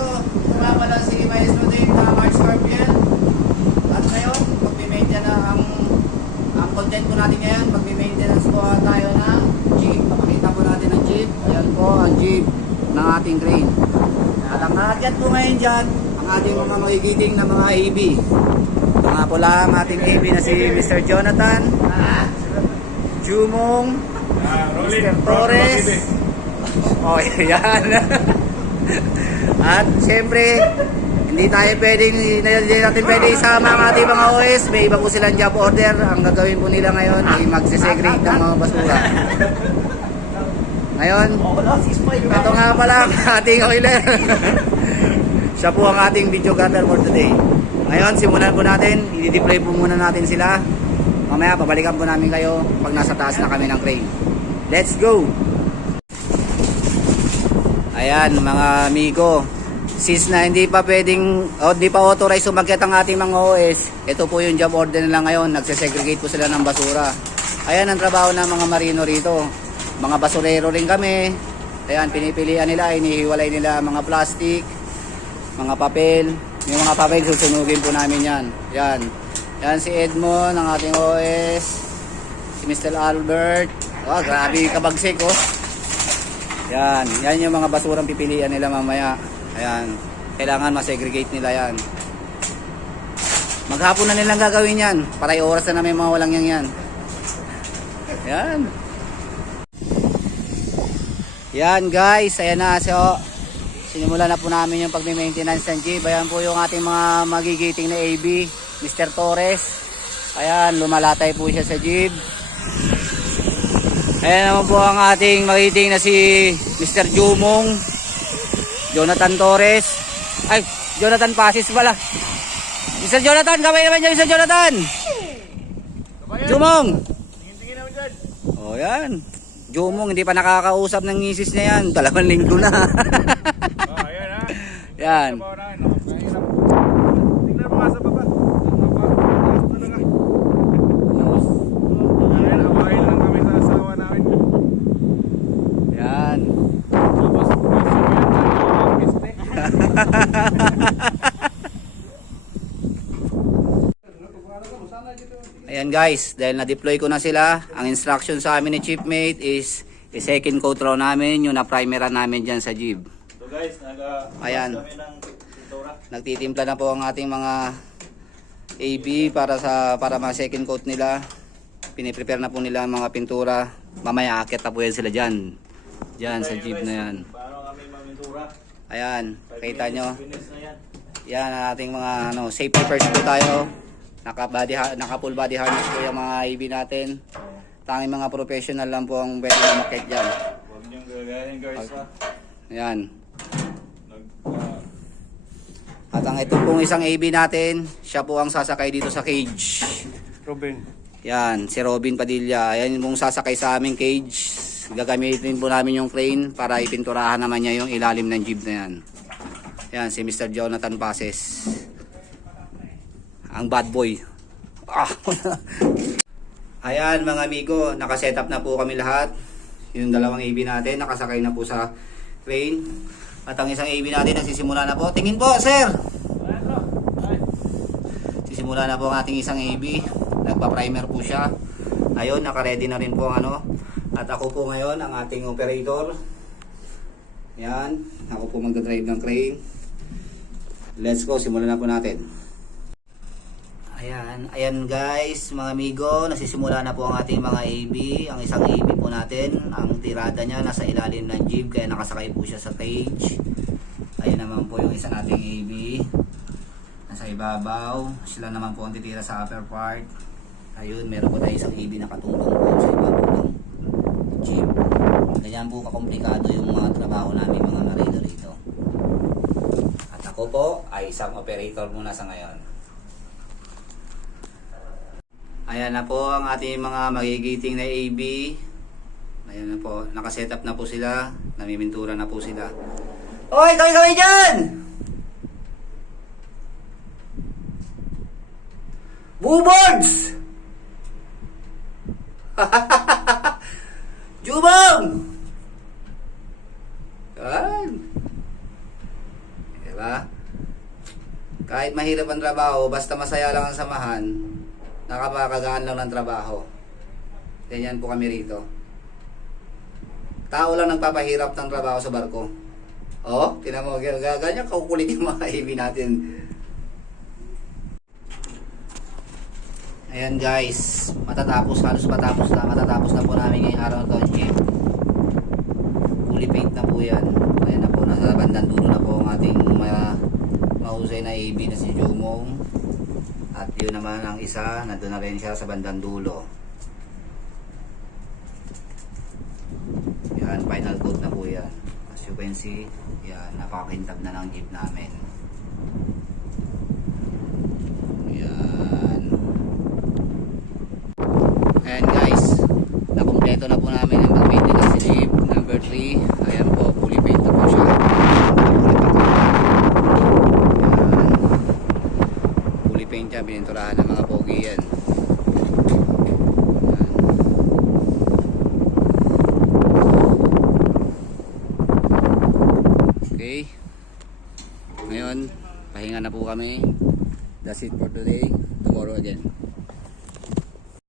ito nga pala si Maestro Dave na March Scorpion. At ngayon, magme-maintain na ang content po natin ngayon. Magme-maintenance po tayo na Jeep. Pakita po natin ang Jeep. Ayan po ang Jeep ng ating crane. At ang akyat po ngayon dyan, ang ating mga magigiting na mga AB. Ito nga po lang ang ating AB na si Mr. Jonathan, Jumong, Mr. Torres. Oh, yan. At syempre, hindi natin pwede isama ang ating mga OS. May iba po silang job order. Ang gagawin po nila ngayon ay magsisegregate ng mga basura. Ngayon, ito nga pala ang ating oiler. Siya po ang ating video cutter for today. Ngayon, simulan po natin. I-deploy po muna natin sila. Mamaya, pabalikan po namin kayo pag nasa taas na kami ng crane. Let's go! Ayan mga amigo, since na hindi pa authorized umakyat ang ating mga OS, ito po yung job order nila ngayon, nagsesegregate po sila ng basura. Ayan ang trabaho ng mga marino rito. Mga basurero rin kami. Ayan, pinipilian nila, inihiwalay nila mga plastic, mga papel. Yung mga papel, susunugin po namin yan. Yan. Yan si Edmond, ang ating OS. Si Mr. Albert. Oh, grabe kabagsik oh. Yan, yan yung mga basurang pipilian nila mamaya. Ayan, kailangan masegregate nila yan. Maghapon na nilang gagawin yan. Paray oras na may mga walang yan. Yan. Yan guys, ayan na. So, sinimula na po namin yung pag-maintenance ng Jeep. Ayan po yung ating mga magigiting na AB, Mr. Torres. Ayan, lumalatay po siya sa Jeep. Ayan naman po ang ating magigiting na si Mr. Jumong, Jonathan Torres. Ay, Jonathan Pasis pala. Mr. Jonathan, kamay naman dyan, Mr. Jonathan. Jumong. O yan. Jumong, hindi pa nakakausap ng misis niya yan. 2 linggo na. Ayan ha. Yan. Tingnan mo nga sa baba. Yan. Ayan guys, dahil na-deploy ko na sila, ang instruction sa amin ni Chiefmate is i-second coat raw namin yung na-primeran namin dyan sa Jeep. So guys, ayan, kami ng pintura. nagtitimpla na po ang ating mga AB para ma-second coat nila. Piniprepare na po nila ang mga pintura. Mamaya akit na po yan sila dyan. Dyan sa Jeep na yan. Paano kami mamintura? Ayan, kita nyo. Finish na yan. Yan ang ating mga safety first po tayo. Naka full body harness po yung mga IV natin. Tanging mga professional lang po ang pwede umakyat dyan. Huwag niyong gagahin guys ha. Yan. At ang ito pong isang AB natin, siya po ang sasakay dito sa cage. Robin. Yan, si Robin Padilla. Ayan yung sasakay sa aming cage. Gagamitin po namin yung crane para ipinturahan naman niya yung ilalim ng Jeep na yan. Yan, si Mr. Jonathan Pases. Ang bad boy. Ah. Ayan mga amigo, nakasetup na po kami lahat. Yung 2 AB natin, nakasakay na po sa crane. At ang isang AB natin, nagsisimula na po. Tingin po, sir! Sisimula na po ang ating isang AB. Nagpa-primer po siya. Ayun, naka-ready na rin po ang ano. At ako po ngayon, ang ating operator. Yan, ako po magdadrive ng crane. Let's go, simulan na po natin. Ayan guys, mga amigo, nasisimula na po ang ating mga AB. Ang isang AB po natin, ang tirada niya nasa ilalim ng Jeep, kaya nakasakay po siya sa cage. Ayan naman po yung isa nating AB, nasa ibabaw. Sila naman po ang titira sa upper part. Ayun, meron po tayo isang AB nakatungtong po sa ibabaw ng Jeep. Ganyan po kakomplikado yung mga trabaho namin mga marino rito. At ako po ay isang operator muna sa ngayon. Ayan na po ang ating mga magigiting na AB. Ayan na po, nakasetup na po sila, namimintura na po sila. Oy, kaway dyan! Buboards! Jubong! Yan. ba? Kahit mahirap ang trabaho, basta masaya lang ang samahan, nakapakagaan lang ng trabaho. Ganyan po kami rito. Tao lang nagpapahirap ng trabaho sa barko. Oh, tinan mo, ganyan kukulit yung mga AB natin. Ayan guys, halos matatapos na po namin ngayong araw na to, jeep. Fully paint na po yan. Ayan na po, nasa bandang dulo na po ang ating mahusay na AB na si Jomong. At yun naman ang isa, nandun na rin siya sa bandang dulo. Yan, final coat na po yan. As you can see, yan, napakakintab na ng jeep namin. Yan. Ayan guys, nakompleto na po namin ang maintenance si jeep number 3. Ayan po, fully paint na po siya. Ayan. Fully paint siya, pininturahan ng mga pogi yan. Okay. Ngayon, pahinga na po kami. That's it for today. Tomorrow again.